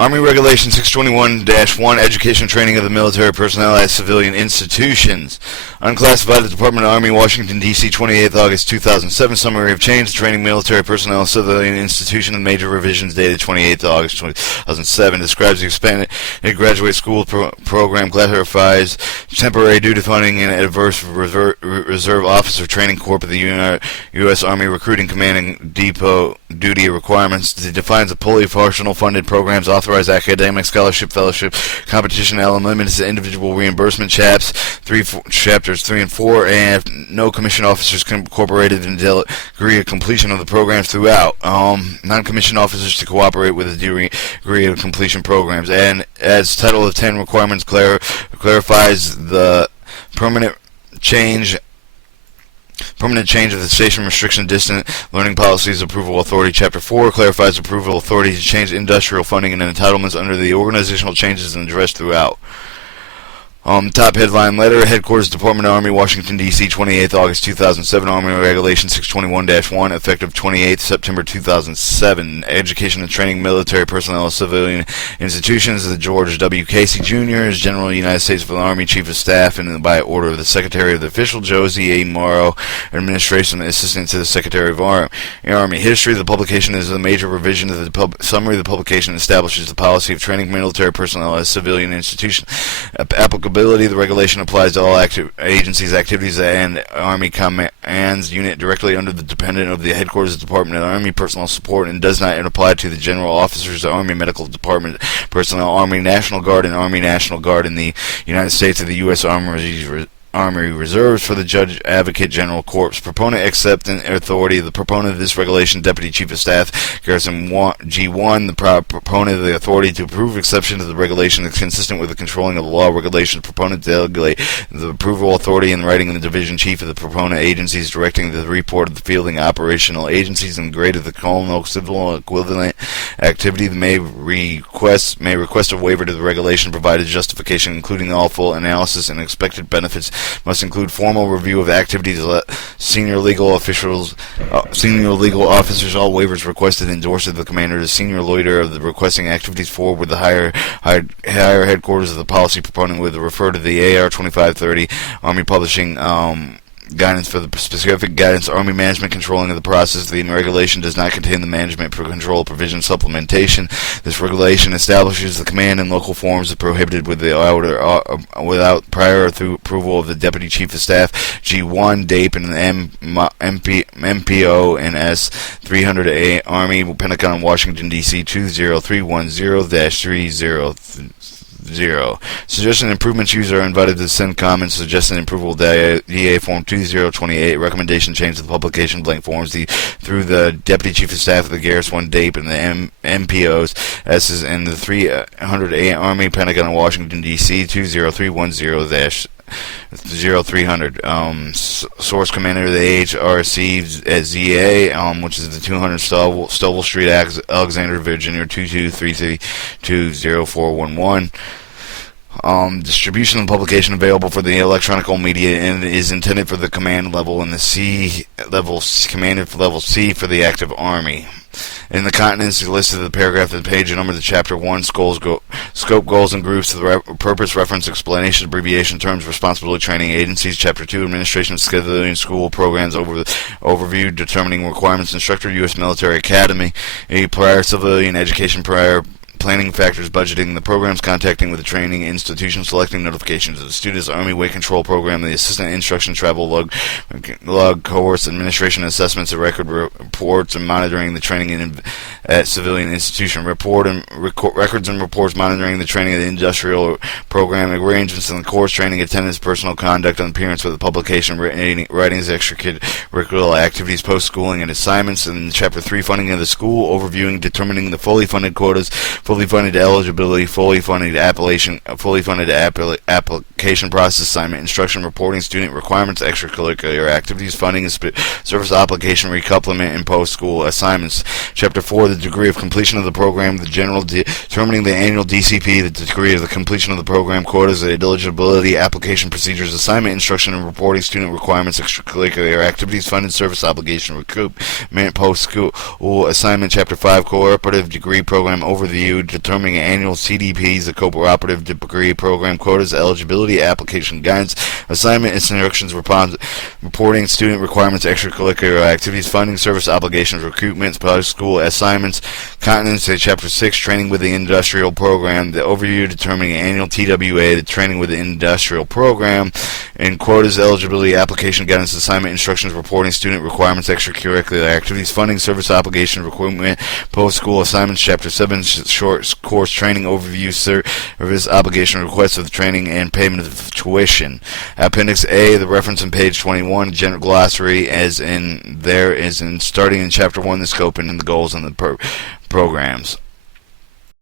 Army Regulation 621-1, Education and Training of the Military Personnel at Civilian Institutions. Unclassified, the Department of Army, Washington, D.C., 28th August 2007. Summary of change, training military personnel at Civilian Institution, and major revisions dated 28th August 2007. Describes the expanded graduate school program, clarifies temporary duty funding and adverse reserve officer training corps of the U.S. Army Recruiting Commanding Depot duty requirements. It defines the fully partial funded programs, authorized academic, scholarship, fellowship, competition elements, individual reimbursement chapters 3 and 4, and no commissioned officers incorporated in the degree of completion of the programs throughout. Non-commissioned officers to cooperate with the degree of completion programs. And as Title of 10 requirements clarifies the permanent change of the station restriction distant learning policies approval authority. Chapter 4 clarifies approval authority to change industrial funding and entitlements under the organizational changes and addressed throughout. Top headline letter, Headquarters, Department of Army, Washington, D.C., 28th August 2007, Army Regulation 621-1, effective 28th September 2007. Education and Training Military Personnel of Civilian Institutions. The George W. Casey Jr. is General United States of the Army Chief of Staff, and by order of the Secretary of the Official, Josie A. Morrow, Administration Assistant to the Secretary of Army. History. The publication is a major revision of the summary. The publication establishes the policy of training military personnel as civilian institutions. Applicability. The regulation applies to all agencies, activities, and Army commands unit directly under the dependent of the Headquarters of the Department of Army Personnel Support, and does not apply to the general officers, the Army Medical Department personnel, Army National Guard, and Army National Guard in the United States of the U.S. Army Reserves for the Judge Advocate General Corps. Proponent accept and authority. The proponent of this regulation, Deputy Chief of Staff, Garrison G1. The proponent of the authority to approve exception to the regulation is consistent with the controlling of the law regulations. Proponent delegate the approval authority in writing of the Division Chief of the proponent agencies, directing the report of the fielding operational agencies and grade of the colonel civil equivalent activity. May request a waiver to the regulation, provided justification, including all full analysis and expected benefits must include formal review of activities. Senior legal officers. All waivers requested endorsed of the commander. The senior leader of the requesting activities forward with the higher headquarters of the policy proponent with refer to the AR 2530 Army Publishing. Guidance for the specific guidance, Army management controlling of the process. The regulation does not contain the management control provision supplementation. This regulation establishes the command and local forms prohibited without prior or through approval of the Deputy Chief of Staff, G1, DAPE, and MPO and S300A, Army, Pentagon, Washington, D.C., 20310-30. Suggestion improvements. User are invited to send comments. Suggested approval DA Form 2028. Recommendation change to the publication blank forms through the Deputy Chief of Staff of the Garrison DAPE and the MPOs S's and the 300A Army, Pentagon, Washington, D.C. 20310-0300. Source commander of the HRC at ZA, which is the 200 Stovall Street, Alexander, Virginia, 223320411. Distribution and publication available for the electronic media and is intended for the command level and the command level C for the active Army. In the continents, listed the paragraph and page number of Chapter 1, scope, goals, and groups, the purpose, reference, explanation, abbreviation, terms, responsibility, training, agencies. Chapter 2, administration of civilian school programs, overview, determining requirements, instructor, U.S. Military Academy, a prior civilian education, prior planning factors, budgeting the programs, contacting with the training institution, selecting notifications of the students, Army Weight Control Program, the assistant instruction travel log course, administration assessments, and record reports, and monitoring the training at civilian institution, records and reports, monitoring the training of the industrial program, arrangements in the course, training, attendance, personal conduct, and appearance for the publication, writings, extracurricular activities, post-schooling, and assignments. And Chapter 3, funding of the school, overviewing, determining the fully funded quotas, fully funded eligibility, fully funded application application process, assignment, instruction, reporting, student requirements, extracurricular activities, funding, and service application, recouplement, and post-school assignments. Chapter 4, the degree of completion of the program, the general determining the annual DCP, the degree of the completion of the program, quotas, the eligibility, application procedures, assignment, instruction, and reporting, student requirements, extracurricular activities, funding, service obligation, recoupment, post-school assignment. Chapter 5, cooperative degree program overview, determining annual CDPs, the cooperative degree program, quotas, eligibility, application guidance, assignment, instructions, reporting, student requirements, extracurricular activities, funding, service obligations, recruitments, post-school assignments, continents. Chapter 6, training with the industrial program, the overview, determining annual TWA, the training with the industrial program, and quotas, eligibility, application guidance, assignment, instructions, reporting, student requirements, extracurricular activities, funding, service obligation, recruitment, post-school assignments. Chapter 7, short course training overview, service obligation, requests of the training, and payment of tuition. Appendix A, the reference on page 21, general glossary, starting in Chapter 1, the scope and the goals and the programs.